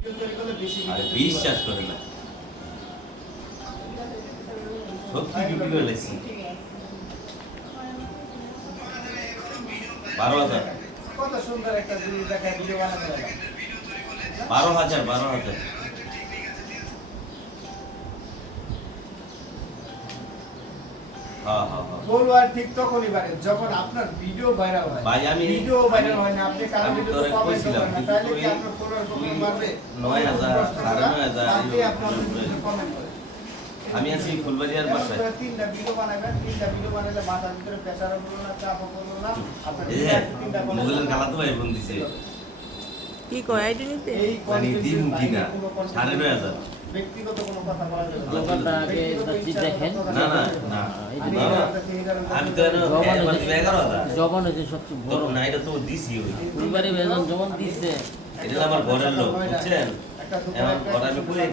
আর বিশ্বাস করে না, সত্যি বিক্রি করে লেছি 12,000। কত সুন্দর একটা জিনিস দেখায় ভিডিও বানাতে গেলাম। 12,000। হ্যাঁ হ্যাঁ হ্যাঁ ফলোয়ার ঠিক তখনই বাড়ে যখন আপনার ভিডিও ভাইরাল হয়। ভাই, আমি ভিডিও ভাইরাল হয় না, আপনি কারো আমি ভিডিওতে তোরে কমেন্ট কইছিলাম, করেন না, কিন্তু তাহলে কি তুই- আপনার ফলোয়ার কখন তুই বাড়বে? 9,000, 9,500 আপনি আপনার ভিডিওতে কমেন্ট করেন। আমি আছি ফুলবাড়িয়ার বাসায়। তিনটা ভিডিও বানাবেন, তিনটা ভিডিও বানালে মাথার ভিতরে প্রেসারও পড়লো না, চাপও পড়লো না। আপনার এই যে তিনটা বানালে- মোগলের গালাতো ভাই ফোন দিছে, কি কয় আইডি নিতে? এই মানে দিন কিনা কোনো content 9,500। ব্যক্তিগত কোনো কথা বলা যাবে না। দোকানটা আগে ব্যক্তিগত দেখেন। না না না আমি না, না। আমি তো এনে জবান 11,000। জবান হচ্ছে সবচেয়ে বড়। না, এটা তো দিছি ওই। ফুলবাড়ি বেতন জবান দিচ্ছে। এটা আমার ঘরের লোক, বুঝছেন? এখন ঘর আমি কই